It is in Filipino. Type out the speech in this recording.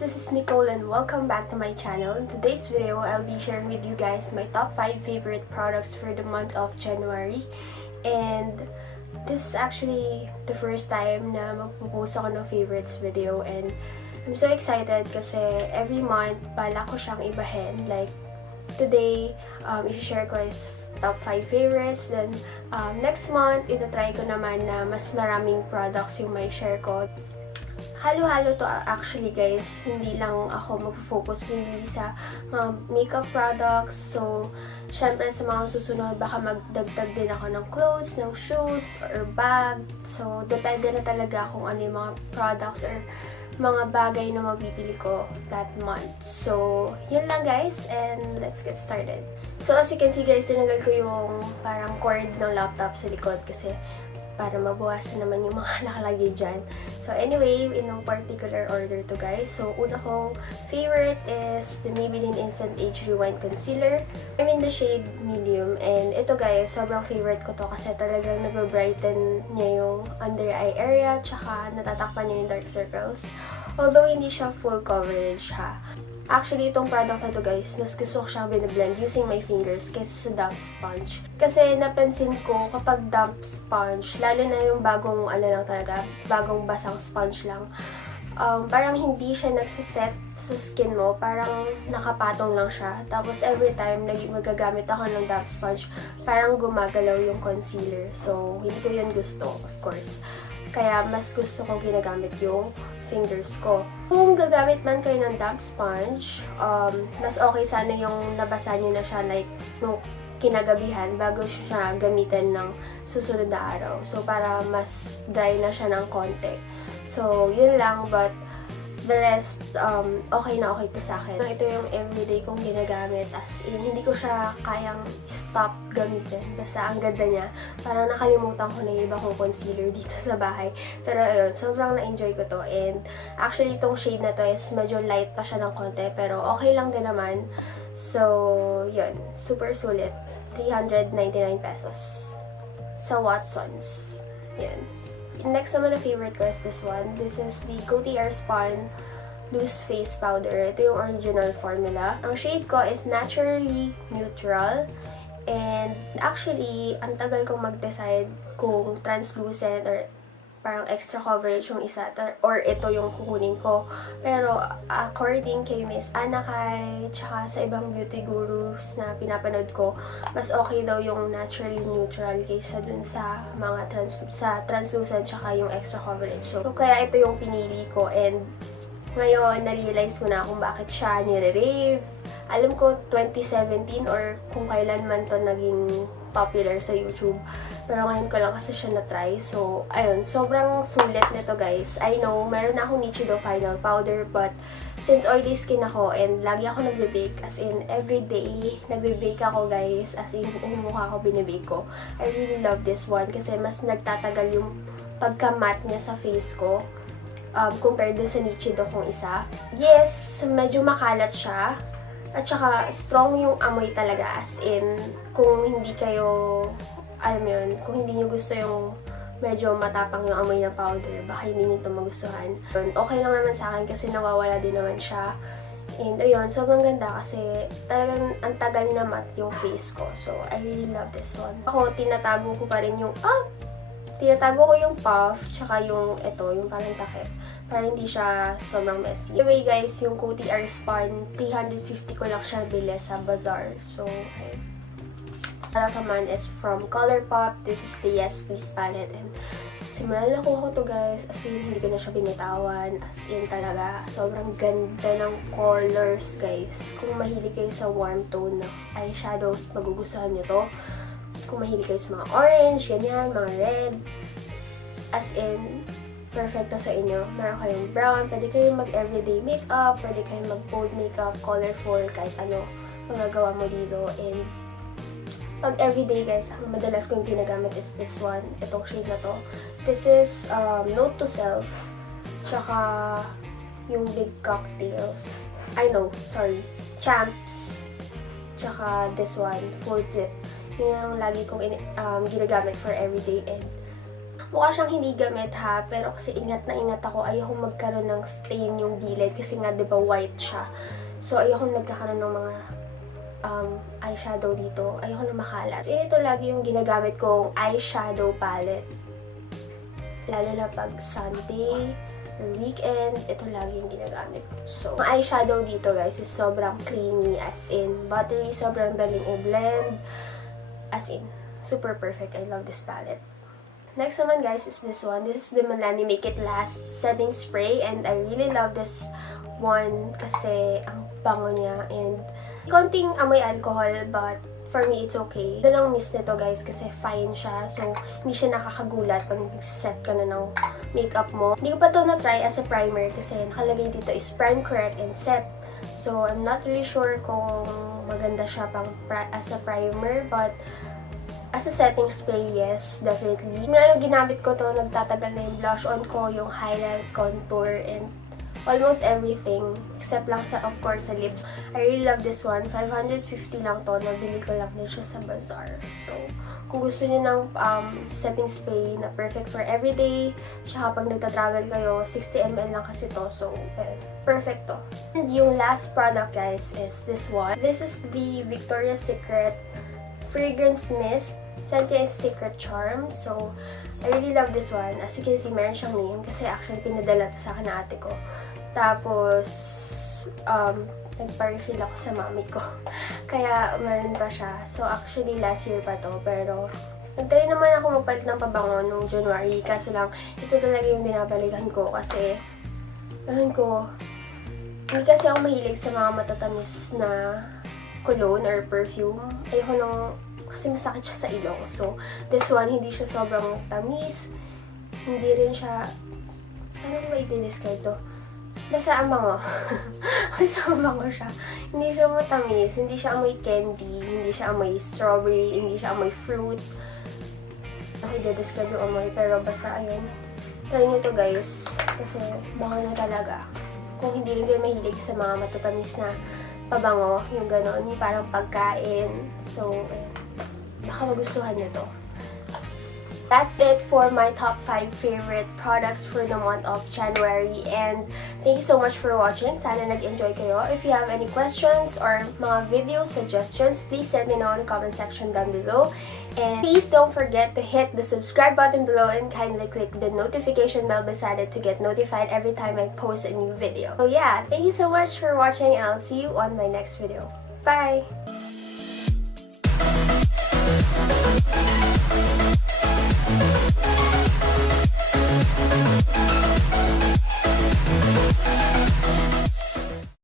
this is Nicole and welcome back to my channel. In today's video, I'll be sharing with you guys my top 5 favorite products for the month of January. And this is actually the first time na magpo-post ako ng favorites video, and I'm so excited kasi every month bala ko siyang ibahin. Like today, i-share ko is top 5 favorites. Then next month, itatry ko naman na mas maraming products yung may share ko. Halo-halo to actually guys, hindi lang ako mag-focus really sa makeup products. So, syempre sa mga susunod, baka magdagdag din ako ng clothes, ng shoes, or bag. So, depende na talaga kung ano yung mga products or mga bagay na mabibili ko that month. So, yun lang guys, and let's get started. So, as you can see guys, tinanggal ko yung parang cord ng laptop sa likod kasi para mabawasan naman yung mga nakalagay dyan. So anyway, in no particular order to guys. So una kong favorite is the Maybelline Instant Age Rewind Concealer. I'm in the shade medium, and ito guys, sobrang favorite ko to kasi talagang nag-brighten niya yung under eye area, tsaka natatakpan niya yung dark circles. Although hindi siya full coverage ha. Actually, itong product na to guys, mas gusto ko siyang binablend using my fingers kaysa sa damp sponge. Kasi napansin ko kapag damp sponge, lalo na yung bagong lang talaga, bagong basang sponge lang, parang hindi siya nagsiset sa skin mo, parang nakapatong lang siya. Tapos every time magagamit ako ng damp sponge, parang gumagalaw yung concealer. So, hindi ko yun gusto, of course. Kaya mas gusto kong ginagamit yung fingers ko. Kung gagamit man kayo ng damp sponge, mas okay sana yung nabasa nyo na siya like nung kinagabihan bago siya gamitin ng susunod na araw. So, para mas dry na siya ng konti. So, yun lang, but the rest, okay na okay to sa akin. Ito yung everyday kong ginagamit, as in, hindi ko siya kayang stop gamitin. Basta ang ganda niya. Parang nakalimutan ko na yung iba kong concealer dito sa bahay. Pero ayun, sobrang na-enjoy ko to. And actually, itong shade na to is medyo light pa siya ng konti, pero okay lang din naman. So, yun. Super sulit. 399 pesos. Sa Watsons. Yun. Next naman na favorite ko is this one. This is the Coty Airspun Loose Face Powder. Ito yung original formula. Ang shade ko is Naturally Neutral. And actually, ang tagal kong mag-decide kung translucent or parang extra coverage yung isa or ito yung kukunin ko. Pero according kay Miss Anakay tsaka sa ibang beauty gurus na pinapanood ko, mas okay daw yung naturally neutral kaysa dun sa mga translucent tsaka yung extra coverage. So kaya ito yung pinili ko, and ngayon na-realize ko na kung bakit siya nire-rave. Alam ko 2017 or kung kailan man to naging popular sa YouTube. Pero ngayon ko lang kasi siya na-try. So, ayun. Sobrang sulit nito guys. I know, meron na akong Nichido Final Powder, but since oily skin ako and lagi ako nagbe-bake, as in everyday nagbe-bake ako guys, as in yung mukha ko binibake ko. I really love this one kasi mas nagtatagal yung pagka-matte niya sa face ko compared dun sa Nichido kong isa. Yes, medyo makalat siya. At saka, strong yung amoy talaga, as in, kung hindi kayo, alam mo yun, kung hindi nyo gusto yung medyo matapang yung amoy ng powder, baka hindi nyo ito magustuhan. Okay lang naman sa akin kasi nawawala din naman siya. And ayun, sobrang ganda kasi talagang ang tagal na matte yung face ko. So, I really love this one. Ako, tinatago ko pa rin yung, tinatago ko yung puff, tsaka yung yung parang takip, para hindi siya sobrang messy. Anyway guys, yung Coty Airspun, 350 ko lang siya bili sa bazaar. So, recommend is from Colourpop. This is the Yes Please palette, and simulan na ko to guys, as in hindi ko na siya binitawan, as in talaga sobrang ganda ng colors guys. Kung mahilig kayo sa warm tone na eyeshadows, magugustuhan nyo to. Kung mahilig kayo sa mga orange, ganyan, mga red, as in, perfecto sa inyo. Meron kayong brown, pwede kayong mag-everyday makeup, pwede kayong mag-bold makeup, colorful, kahit ano magagawa mo dito. And pag everyday guys, ang madalas kong ginagamit is this one, itong shade na to. This is Note to Self, tsaka yung Big Cocktails. Champs, tsaka this one, Full Zip. Yun yung lagi kong ginagamit for everyday, and Mukha siyang hindi gamit ha, pero kasi ingat na ingat ako. Ayoko magkaroon ng stain yung gilid kasi nga, di ba, white siya. So, ayoko nagkakaroon ng mga eyeshadow dito. Ayoko na makalat. So, ito lagi yung ginagamit kong eyeshadow palette. Lalo na pag Sunday or weekend, ito lagi yung ginagamit. So, ang eyeshadow dito guys is sobrang creamy, as in buttery, sobrang daling i-blend. As in, super perfect. I love this palette. Next naman guys is this one. This is the Milani Make It Last Setting Spray, and I really love this one kasi ang bango niya and konting amoy alcohol, but for me, it's okay. Ito lang miss nito guys kasi fine siya. So, hindi siya nakakagulat pag set ka na ng makeup mo. Hindi ko pa ito na-try as a primer kasi nakalagay dito is prime, correct, and set. So, I'm not really sure kung maganda siya pang as a primer, but as a setting spray, yes, definitely. Mula nung ginamit ko to, nagtatagal na yung blush on ko, yung highlight, contour, and almost everything. Except lang sa, of course, sa lips. I really love this one. 550 lang to. Nabili ko lang din siya sa bazaar. So, kung gusto niyo ng setting spray na perfect for everyday, siya kapag nagta-travel kayo, 60 ml lang kasi to. So, perfect to. And yung last product, guys, is this one. This is the Victoria's Secret Fragrance Mist. Scent is Secret Charm. So, I really love this one. As you can see, meron siyang name kasi actually pinadala to sa akin na ate ko. Tapos, nagpa-refill ako sa mami ko. Kaya, meron pa siya. So, actually, last year pa to. Pero, nag-try naman ako magpalit ng pabango nung January. Kaso lang, ito talaga yung binabalikan ko kasi, ayun ko, hindi kasi ako mahilig sa mga matatamis na cologne or perfume. Ayoko nang kasi masakit siya sa ilong. So, this one, hindi siya sobrang tamis. Hindi rin siya, ano ba i-describe to? Basta ang bango. Basta ang bango siya. Hindi siya matamis, hindi siya amoy candy, hindi siya amoy strawberry, hindi siya amoy fruit. Ako i-describe yung amoy, pero basta ayun. Try nyo to guys, kasi bango na talaga. Kung hindi rin kayo mahilig sa mga matatamis na pabango, yung gano'n, yung parang pagkain. So, baka magustuhan nyo to. That's it for my top 5 favorite products for the month of January. And thank you so much for watching. Sana nag-enjoy kayo. If you have any questions or mga video suggestions, please let me know in the comment section down below. And please don't forget to hit the subscribe button below and kindly click the notification bell beside it to get notified every time I post a new video. So yeah, thank you so much for watching and I'll see you on my next video. Bye!